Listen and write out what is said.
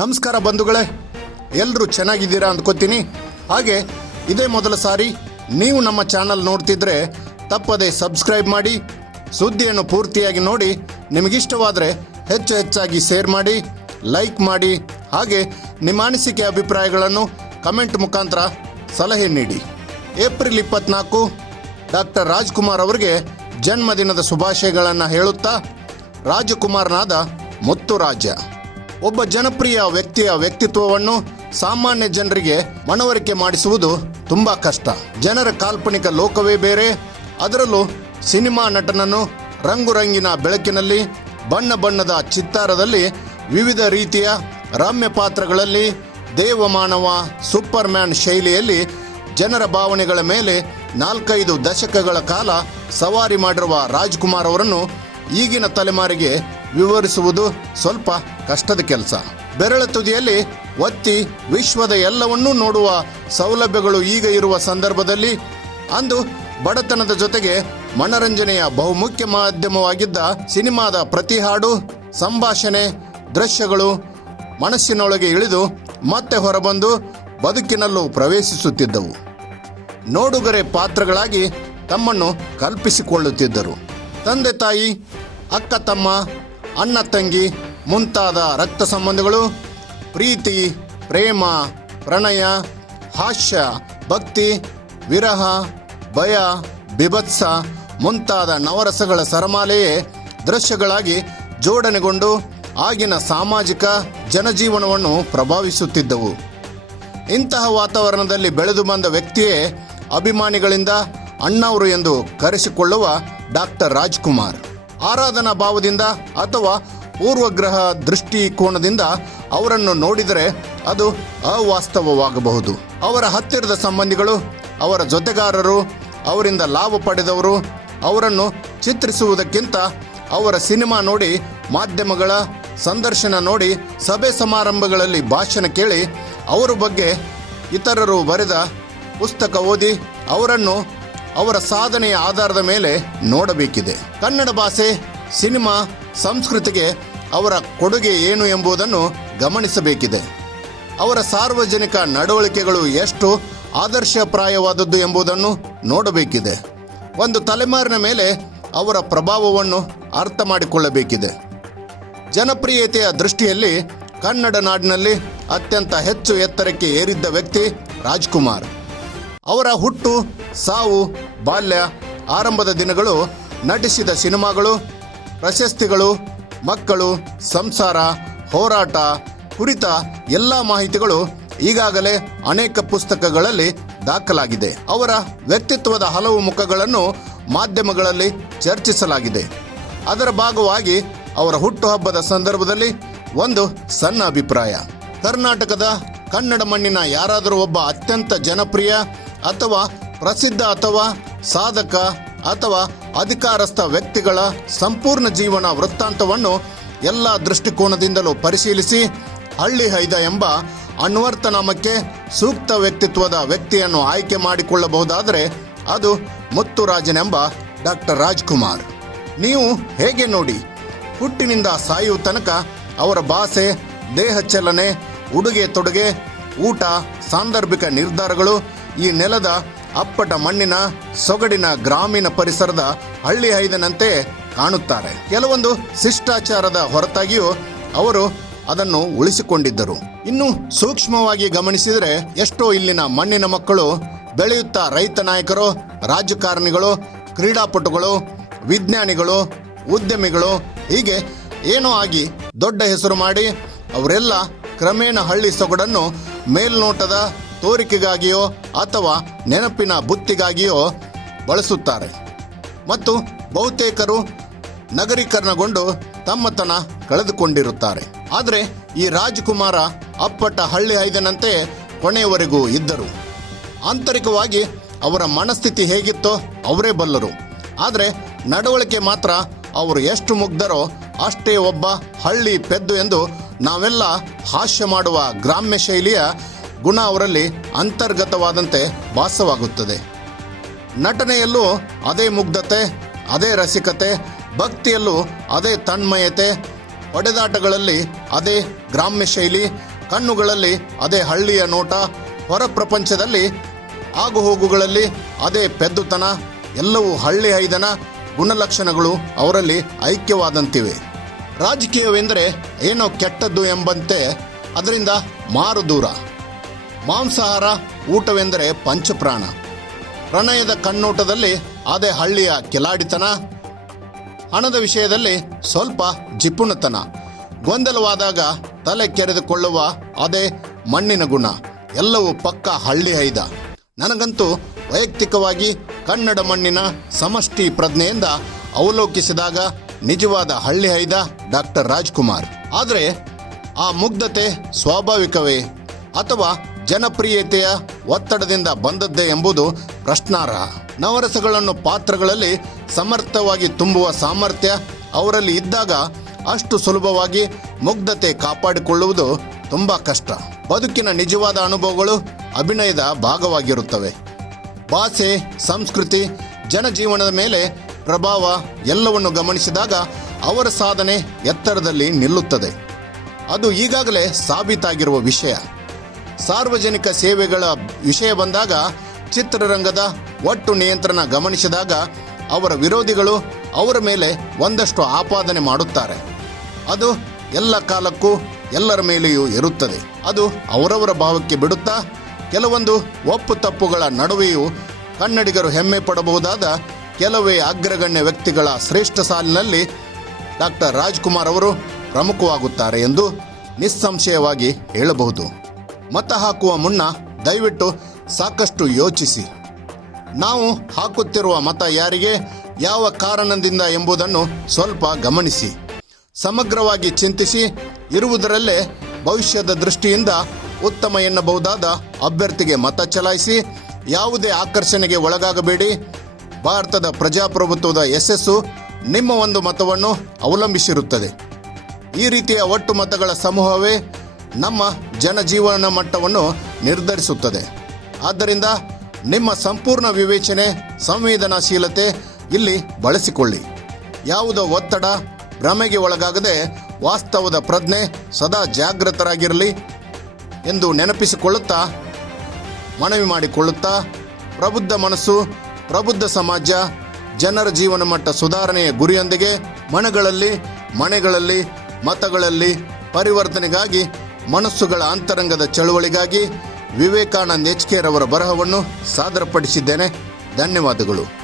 ನಮಸ್ಕಾರ ಬಂಧುಗಳೇ ಎಲ್ಲರೂ ಚೆನ್ನಾಗಿದ್ದೀರಾ ಅಂದ್ಕೋತೀನಿ. ಹಾಗೆ, ಇದೇ ಮೊದಲ ಸಾರಿ ನೀವು ನಮ್ಮ ಚಾನಲ್ ನೋಡ್ತಿದ್ರೆ ತಪ್ಪದೆ ಸಬ್ಸ್ಕ್ರೈಬ್ ಮಾಡಿ, ಸುದ್ದಿಯನ್ನು ಪೂರ್ತಿಯಾಗಿ ನೋಡಿ, ನಿಮಗಿಷ್ಟವಾದರೆ ಹೆಚ್ಚು ಹೆಚ್ಚಾಗಿ ಶೇರ್ ಮಾಡಿ, ಲೈಕ್ ಮಾಡಿ, ಹಾಗೆ ನಿಮ್ಮ ಅನಿಸಿಕೆ ಅಭಿಪ್ರಾಯಗಳನ್ನು ಕಮೆಂಟ್ ಮುಖಾಂತರ ಸಲಹೆ ನೀಡಿ. ಏಪ್ರಿಲ್ ಇಪ್ಪತ್ನಾಲ್ಕು, ಡಾಕ್ಟರ್ ರಾಜ್ಕುಮಾರ್ ಅವರಿಗೆ ಜನ್ಮದಿನದ ಶುಭಾಶಯಗಳನ್ನು ಹೇಳುತ್ತಾ, ರಾಜಕುಮಾರನಾದ ಮುತ್ತು ರಾಜ ಒಬ್ಬ ಜನಪ್ರಿಯ ವ್ಯಕ್ತಿಯ ವ್ಯಕ್ತಿತ್ವವನ್ನು ಸಾಮಾನ್ಯ ಜನರಿಗೆ ಮನವರಿಕೆ ಮಾಡಿಸುವುದು ತುಂಬಾ ಕಷ್ಟ. ಜನರ ಕಾಲ್ಪನಿಕ ಲೋಕವೇ ಬೇರೆ. ಅದರಲ್ಲೂ ಸಿನಿಮಾ ನಟನನ್ನು ರಂಗುರಂಗಿನ ಬೆಳಕಿನಲ್ಲಿ, ಬಣ್ಣ ಬಣ್ಣದ ಚಿತ್ತಾರದಲ್ಲಿ, ವಿವಿಧ ರೀತಿಯ ರಮ್ಯ ಪಾತ್ರಗಳಲ್ಲಿ, ದೇವಮಾನವ ಸೂಪರ್ ಮ್ಯಾನ್ ಶೈಲಿಯಲ್ಲಿ ಜನರ ಭಾವನೆಗಳ ಮೇಲೆ ನಾಲ್ಕೈದು ದಶಕಗಳ ಕಾಲ ಸವಾರಿ ಮಾಡಿರುವ ರಾಜ್ಕುಮಾರ್ ಅವರನ್ನು ಈಗಿನ ತಲೆಮಾರಿಗೆ ವಿವರಿಸುವುದು ಸ್ವಲ್ಪ ಕಷ್ಟದ ಕೆಲಸ. ಬೆರಳ ತುದಿಯಲ್ಲಿ ಒತ್ತಿ ವಿಶ್ವದ ಎಲ್ಲವನ್ನೂ ನೋಡುವ ಸೌಲಭ್ಯಗಳು ಈಗ ಇರುವ ಸಂದರ್ಭದಲ್ಲಿ ಅಂದು ಬಡತನದ ಜೊತೆಗೆ ಮನರಂಜನೆಯ ಬಹುಮುಖ್ಯ ಮಾಧ್ಯಮವಾಗಿದ್ದ ಸಿನಿಮಾದ ಪ್ರತಿ ಹಾಡು ಸಂಭಾಷಣೆ, ದೃಶ್ಯಗಳು ಮನಸ್ಸಿನೊಳಗೆ ಇಳಿದು ಮತ್ತೆ ಹೊರಬಂದು ಬದುಕಿನಲ್ಲೂ ಪ್ರವೇಶಿಸುತ್ತಿದ್ದವು. ನೋಡುಗರೆ ಪಾತ್ರಗಳಾಗಿ ತಮ್ಮನ್ನು ಕಲ್ಪಿಸಿಕೊಳ್ಳುತ್ತಿದ್ದರು. ತಂದೆ ತಾಯಿ, ಅಕ್ಕ ತಮ್ಮ, ಅಣ್ಣ ತಂಗಿ ಮುಂತಾದ ರಕ್ತ ಸಂಬಂಧಗಳು, ಪ್ರೀತಿ, ಪ್ರೇಮ, ಪ್ರಣಯ, ಹಾಸ್ಯ, ಭಕ್ತಿ, ವಿರಹ, ಭಯ, ಬಿಭತ್ಸ ಮುಂತಾದ ನವರಸಗಳ ಸರಮಾಲೆಯೇ ದೃಶ್ಯಗಳಾಗಿ ಜೋಡಣೆಗೊಂಡು ಆಗಿನ ಸಾಮಾಜಿಕ ಜನಜೀವನವನ್ನು ಪ್ರಭಾವಿಸುತ್ತಿದ್ದವು. ಇಂತಹ ವಾತಾವರಣದಲ್ಲಿ ಬೆಳೆದು ಬಂದ ವ್ಯಕ್ತಿಯೇ ಅಭಿಮಾನಿಗಳಿಂದ ಅಣ್ಣವರು ಎಂದು ಕರೆಸಿಕೊಳ್ಳುವ ಡಾಕ್ಟರ್ ರಾಜ್ಕುಮಾರ್. ಆರಾಧನಾ ಭಾವದಿಂದ ಅಥವಾ ಪೂರ್ವಗ್ರಹ ದೃಷ್ಟಿಕೋನದಿಂದ ಅವರನ್ನು ನೋಡಿದರೆ ಅದು ಅವಾಸ್ತವವಾಗಬಹುದು. ಅವರ ಹತ್ತಿರದ ಸಂಬಂಧಿಗಳು, ಅವರ ಜೊತೆಗಾರರು, ಅವರಿಂದ ಲಾಭ ಪಡೆದವರು, ಅವರನ್ನು ಚಿತ್ರಿಸುವುದಕ್ಕಿಂತ ಅವರ ಸಿನಿಮಾ ನೋಡಿ, ಮಾಧ್ಯಮಗಳ ಸಂದರ್ಶನ ನೋಡಿ, ಸಭೆ ಸಮಾರಂಭಗಳಲ್ಲಿ ಭಾಷಣ ಕೇಳಿ, ಅವರ ಬಗ್ಗೆ ಇತರರು ಬರೆದ ಪುಸ್ತಕ ಓದಿ, ಅವರನ್ನು ಅವರ ಸಾಧನೆಯ ಆಧಾರದ ಮೇಲೆ ನೋಡಬೇಕಿದೆ. ಕನ್ನಡ ಭಾಷೆ ಸಿನಿಮಾ ಸಂಸ್ಕೃತಿಗೆ ಅವರ ಕೊಡುಗೆ ಏನು ಎಂಬುದನ್ನು ಗಮನಿಸಬೇಕಿದೆ. ಅವರ ಸಾರ್ವಜನಿಕ ನಡವಳಿಕೆಗಳು ಎಷ್ಟು ಆದರ್ಶಪ್ರಾಯವಾದದ್ದು ಎಂಬುದನ್ನು ನೋಡಬೇಕಿದೆ. ಒಂದು ತಲೆಮಾರಿನ ಮೇಲೆ ಅವರ ಪ್ರಭಾವವನ್ನು ಅರ್ಥ ಮಾಡಿಕೊಳ್ಳಬೇಕಿದೆ. ಜನಪ್ರಿಯತೆಯ ದೃಷ್ಟಿಯಲ್ಲಿ ಕನ್ನಡ ನಾಡಿನಲ್ಲಿ ಅತ್ಯಂತ ಹೆಚ್ಚು ಎತ್ತರಕ್ಕೆ ಏರಿದ್ದ ವ್ಯಕ್ತಿ ರಾಜ್ಕುಮಾರ್. ಅವರ ಹುಟ್ಟು, ಸಾವು, ಬಾಲ್ಯ, ಆರಂಭದ ದಿನಗಳು ನಟಿಸಿದ ಸಿನಿಮಾಗಳು ಪ್ರಶಸ್ತಿಗಳು, ಮಕ್ಕಳು, ಸಂಸಾರ, ಹೋರಾಟ ಕುರಿತ ಎಲ್ಲ ಮಾಹಿತಿಗಳು ಈಗಾಗಲೇ ಅನೇಕ ಪುಸ್ತಕಗಳಲ್ಲಿ ದಾಖಲಾಗಿದೆ. ಅವರ ವ್ಯಕ್ತಿತ್ವದ ಹಲವು ಮುಖಗಳನ್ನು ಮಾಧ್ಯಮಗಳಲ್ಲಿ ಚರ್ಚಿಸಲಾಗಿದೆ. ಅದರ ಭಾಗವಾಗಿ ಅವರ ಹುಟ್ಟುಹಬ್ಬದ ಸಂದರ್ಭದಲ್ಲಿ ಒಂದು ಸಣ್ಣ ಅಭಿಪ್ರಾಯ. ಕರ್ನಾಟಕದ ಕನ್ನಡ ಮಣ್ಣಿನ ಯಾರಾದರೂ ಒಬ್ಬ ಅತ್ಯಂತ ಜನಪ್ರಿಯ ಅಥವಾ ಪ್ರಸಿದ್ಧ ಅಥವಾ ಸಾಧಕ ಅಥವಾ ಅಧಿಕಾರಸ್ಥ ವ್ಯಕ್ತಿಗಳ ಸಂಪೂರ್ಣ ಜೀವನ ವೃತ್ತಾಂತವನ್ನು ಎಲ್ಲ ದೃಷ್ಟಿಕೋನದಿಂದಲೂ ಪರಿಶೀಲಿಸಿ ಹಳ್ಳಿ ಹೈದ ಎಂಬ ಅನ್ವರ್ಥನಾಮಕ್ಕೆ ಸೂಕ್ತ ವ್ಯಕ್ತಿತ್ವದ ವ್ಯಕ್ತಿಯನ್ನು ಆಯ್ಕೆ ಮಾಡಿಕೊಳ್ಳಬಹುದಾದರೆ ಅದು ಮುತ್ತುರಾಜನೆಂಬ ಡಾಕ್ಟರ್ ರಾಜ್ಕುಮಾರ್. ನೀವು ಹೇಗೆ ನೋಡಿ? ಹುಟ್ಟಿನಿಂದ ಸಾಯುವ ತನಕ ಅವರ ಭಾಷೆ, ದೇಹ ಚಲನೆ, ಉಡುಗೆ ತೊಡುಗೆ, ಊಟ, ಸಾಂದರ್ಭಿಕ ನಿರ್ಧಾರಗಳು ಈ ನೆಲದ ಅಪ್ಪಟ ಮಣ್ಣಿನ ಸೊಗಡಿನ ಗ್ರಾಮೀಣ ಪರಿಸರದ ಹಳ್ಳಿ ಹೈದನಂತೆ ಕಾಣುತ್ತಾರೆ. ಕೆಲವೊಂದು ಶಿಷ್ಟಾಚಾರದ ಹೊರತಾಗಿಯೂ ಅವರು ಅದನ್ನು ಉಳಿಸಿಕೊಂಡಿದ್ದರು. ಇನ್ನು ಸೂಕ್ಷ್ಮವಾಗಿ ಗಮನಿಸಿದರೆ ಎಷ್ಟೋ ಇಲ್ಲಿನ ಮಣ್ಣಿನ ಮಕ್ಕಳು ಬೆಳೆಯುತ್ತಾ ರೈತ ನಾಯಕರು, ರಾಜಕಾರಣಿಗಳು, ಕ್ರೀಡಾಪಟುಗಳು, ವಿಜ್ಞಾನಿಗಳು, ಉದ್ಯಮಿಗಳು ಹೀಗೆ ಏನೋ ಆಗಿ ದೊಡ್ಡ ಹೆಸರು ಮಾಡಿ ಅವರೆಲ್ಲ ಕ್ರಮೇಣ ಹಳ್ಳಿ ಸೊಗಡನ್ನು ಮೇಲ್ನೋಟದ ತೋರಿಕೆಗಾಗಿಯೋ ಅಥವಾ ನೆನಪಿನ ಬುತ್ತಿಗಾಗಿಯೋ ಬಳಸುತ್ತಾರೆ. ಮತ್ತು ಬಹುತೇಕರು ನಗರೀಕರಣಗೊಂಡು ತಮ್ಮತನ ಕಳೆದುಕೊಂಡಿರುತ್ತಾರೆ. ಆದರೆ ಈ ರಾಜಕುಮಾರ ಅಪ್ಪಟ ಹಳ್ಳಿ ಐದನಂತೆ ಕೊನೆಯವರೆಗೂ ಇದ್ದರು. ಆಂತರಿಕವಾಗಿ ಅವರ ಮನಸ್ಥಿತಿ ಹೇಗಿತ್ತೋ ಅವರೇ ಬಲ್ಲರು. ಆದರೆ ನಡವಳಿಕೆ ಮಾತ್ರ ಅವರು ಎಷ್ಟು ಮುಗ್ಧರೋ ಅಷ್ಟೇ ಒಬ್ಬ ಹಳ್ಳಿ ಪೆದ್ದು ಎಂದು ನಾವೆಲ್ಲ ಹಾಸ್ಯ ಮಾಡುವ ಗ್ರಾಮ್ಯ ಶೈಲಿಯ ಗುಣ ಅವರಲ್ಲಿ ಅಂತರ್ಗತವಾದಂತೆ ಭಾಸವಾಗುತ್ತದೆ. ನಟನೆಯಲ್ಲೂ ಅದೇ ಮುಗ್ಧತೆ, ಅದೇ ರಸಿಕತೆ, ಭಕ್ತಿಯಲ್ಲೂ ಅದೇ ತಣ್ಮಯತೆ ಹೊಡೆದಾಟಗಳಲ್ಲಿ ಅದೇ ಗ್ರಾಮ್ಯ ಶೈಲಿ, ಕಣ್ಣುಗಳಲ್ಲಿ ಅದೇ ಹಳ್ಳಿಯ ನೋಟ ಹೊರ ಪ್ರಪಂಚದಲ್ಲಿ ಆಗುಹೋಗುಗಳಲ್ಲಿ ಅದೇ ಪೆದ್ದುತನ, ಎಲ್ಲವೂ ಹಳ್ಳಿ ಐದನ ಗುಣಲಕ್ಷಣಗಳು ಅವರಲ್ಲಿ ಐಕ್ಯವಾದಂತಿವೆ. ರಾಜಕೀಯವೆಂದರೆ ಏನೋ ಕೆಟ್ಟದ್ದು ಎಂಬಂತೆ ಅದರಿಂದ ಮಾರು ದೂರ. ಮಾಂಸಾಹಾರ, ಊಟವೆಂದರೆ ಪಂಚಪ್ರಾಣ. ಪ್ರಣಯದ ಕಣ್ಣೋಟದಲ್ಲಿ ಅದೇ ಹಳ್ಳಿಯ ಕೆಲಾಡಿತನ, ಹಣದ ವಿಷಯದಲ್ಲಿ ಸ್ವಲ್ಪ ಜಿಪುಣತನ ಗೊಂದಲವಾದಾಗ ತಲೆ ಕೆರೆದುಕೊಳ್ಳುವ ಅದೇ ಮಣ್ಣಿನ ಗುಣ. ಎಲ್ಲವೂ ಪಕ್ಕ ಹಳ್ಳಿ ಹೈದ. ನನಗಂತೂ ವೈಯಕ್ತಿಕವಾಗಿ ಕನ್ನಡ ಮಣ್ಣಿನ ಸಮಷ್ಟಿ ಪ್ರಜ್ಞೆಯಿಂದ ಅವಲೋಕಿಸಿದಾಗ ನಿಜವಾದ ಹಳ್ಳಿ ಹೈದ ಡಾಕ್ಟರ್ ರಾಜ್ಕುಮಾರ್. ಆದರೆ ಆ ಮುಗ್ಧತೆ ಸ್ವಾಭಾವಿಕವೇ ಅಥವಾ ಜನಪ್ರಿಯತೆಯ ಒತ್ತಡದಿಂದ ಬಂದದ್ದೇ ಎಂಬುದು ಪ್ರಶ್ನಾರ್ಹ. ನವರಸಗಳನ್ನು ಪಾತ್ರಗಳಲ್ಲಿ ಸಮರ್ಥವಾಗಿ ತುಂಬುವ ಸಾಮರ್ಥ್ಯ ಅವರಲ್ಲಿ ಇದ್ದಾಗ ಅಷ್ಟು ಸುಲಭವಾಗಿ ಮುಗ್ಧತೆ ಕಾಪಾಡಿಕೊಳ್ಳುವುದು ತುಂಬ ಕಷ್ಟ. ಬದುಕಿನ ನಿಜವಾದ ಅನುಭವಗಳು ಅಭಿನಯದ ಭಾಗವಾಗಿರುತ್ತವೆ. ಭಾಷೆ, ಸಂಸ್ಕೃತಿ, ಜನಜೀವನದ ಮೇಲೆ ಪ್ರಭಾವ ಎಲ್ಲವನ್ನು ಗಮನಿಸಿದಾಗ ಅವರ ಸಾಧನೆ ಎತ್ತರದಲ್ಲಿ ನಿಲ್ಲುತ್ತದೆ. ಅದು ಈಗಾಗಲೇ ಸಾಬೀತಾಗಿರುವ ವಿಷಯ. ಸಾರ್ವಜನಿಕ ಸೇವೆಗಳ ವಿಷಯ ಬಂದಾಗ ಚಿತ್ರರಂಗದ ಒಟ್ಟು ನಿಯಂತ್ರಣ ಗಮನಿಸಿದಾಗ ಅವರ ವಿರೋಧಿಗಳು ಅವರ ಮೇಲೆ ಒಂದಷ್ಟು ಆಪಾದನೆ ಮಾಡುತ್ತಾರೆ. ಅದು ಎಲ್ಲ ಕಾಲಕ್ಕೂ ಎಲ್ಲರ ಮೇಲೆಯೂ ಇರುತ್ತದೆ. ಅದು ಅವರವರ ಭಾವಕ್ಕೆ ಬಿಡುತ್ತಾ ಕೆಲವೊಂದು ಒಪ್ಪು ತಪ್ಪುಗಳ ನಡುವೆಯೂ ಕನ್ನಡಿಗರು ಹೆಮ್ಮೆ ಪಡಬಹುದಾದ ಕೆಲವೇ ಅಗ್ರಗಣ್ಯ ವ್ಯಕ್ತಿಗಳ ಶ್ರೇಷ್ಠ ಸಾಲಿನಲ್ಲಿ ಡಾಕ್ಟರ್ ರಾಜ್ಕುಮಾರ್ ಅವರು ಪ್ರಮುಖವಾಗುತ್ತಾರೆ ಎಂದು ನಿಸ್ಸಂಶಯವಾಗಿ ಹೇಳಬಹುದು. ಮತ ಹಾಕುವ ಮುನ್ನ ದಯವಿಟ್ಟು ಸಾಕಷ್ಟು ಯೋಚಿಸಿ. ನಾವು ಹಾಕುತ್ತಿರುವ ಮತ ಯಾರಿಗೆ, ಯಾವ ಕಾರಣದಿಂದ ಎಂಬುದನ್ನು ಸ್ವಲ್ಪ ಗಮನಿಸಿ. ಸಮಗ್ರವಾಗಿ ಚಿಂತಿಸಿ, ಇರುವುದರಲ್ಲೇ ಭವಿಷ್ಯದ ದೃಷ್ಟಿಯಿಂದ ಉತ್ತಮ ಎನ್ನಬಹುದಾದ ಅಭ್ಯರ್ಥಿಗೆ ಮತ ಚಲಾಯಿಸಿ, ಯಾವುದೇ ಆಕರ್ಷಣೆಗೆ ಒಳಗಾಗಬೇಡಿ. ಭಾರತದ ಪ್ರಜಾಪ್ರಭುತ್ವದ ಯಶಸ್ಸು ನಿಮ್ಮ ಒಂದು ಮತವನ್ನು ಅವಲಂಬಿಸಿರುತ್ತದೆ. ಈ ರೀತಿಯ ಒಟ್ಟು ಮತಗಳ ಸಮೂಹವೇ ನಮ್ಮ ಜನಜೀವನ ಮಟ್ಟವನ್ನು ನಿರ್ಧರಿಸುತ್ತದೆ. ಆದ್ದರಿಂದ ನಿಮ್ಮ ಸಂಪೂರ್ಣ ವಿವೇಚನೆ, ಸಂವೇದನಾಶೀಲತೆ ಇಲ್ಲಿ ಬಳಸಿಕೊಳ್ಳಿ. ಯಾವುದೋ ಒತ್ತಡ, ಭ್ರಮೆಗೆ ಒಳಗಾಗದೆ ವಾಸ್ತವದ ಪ್ರಜ್ಞೆ ಸದಾ ಜಾಗೃತರಾಗಿರಲಿ ಎಂದು ನೆನಪಿಸಿಕೊಳ್ಳುತ್ತಾ, ಮನವಿ ಮಾಡಿಕೊಳ್ಳುತ್ತಾ, ಪ್ರಬುದ್ಧ ಮನಸ್ಸು, ಪ್ರಬುದ್ಧ ಸಮಾಜ, ಜನರ ಜೀವನ ಮಟ್ಟ ಸುಧಾರಣೆಯ ಗುರಿಯೊಂದಿಗೆ ಮನಗಳಲ್ಲಿ, ಮನೆಗಳಲ್ಲಿ, ಮತಗಳಲ್ಲಿ ಪರಿವರ್ತನೆಗಾಗಿ ಮನಸ್ಸುಗಳ ಅಂತರಂಗದ ಚಳುವಳಿಗಾಗಿ ವಿವೇಕಾನಂದ ಎಚ್ ಬರಹವನ್ನು ಸಾದರಪಡಿಸಿದ್ದೇನೆ. ಧನ್ಯವಾದಗಳು.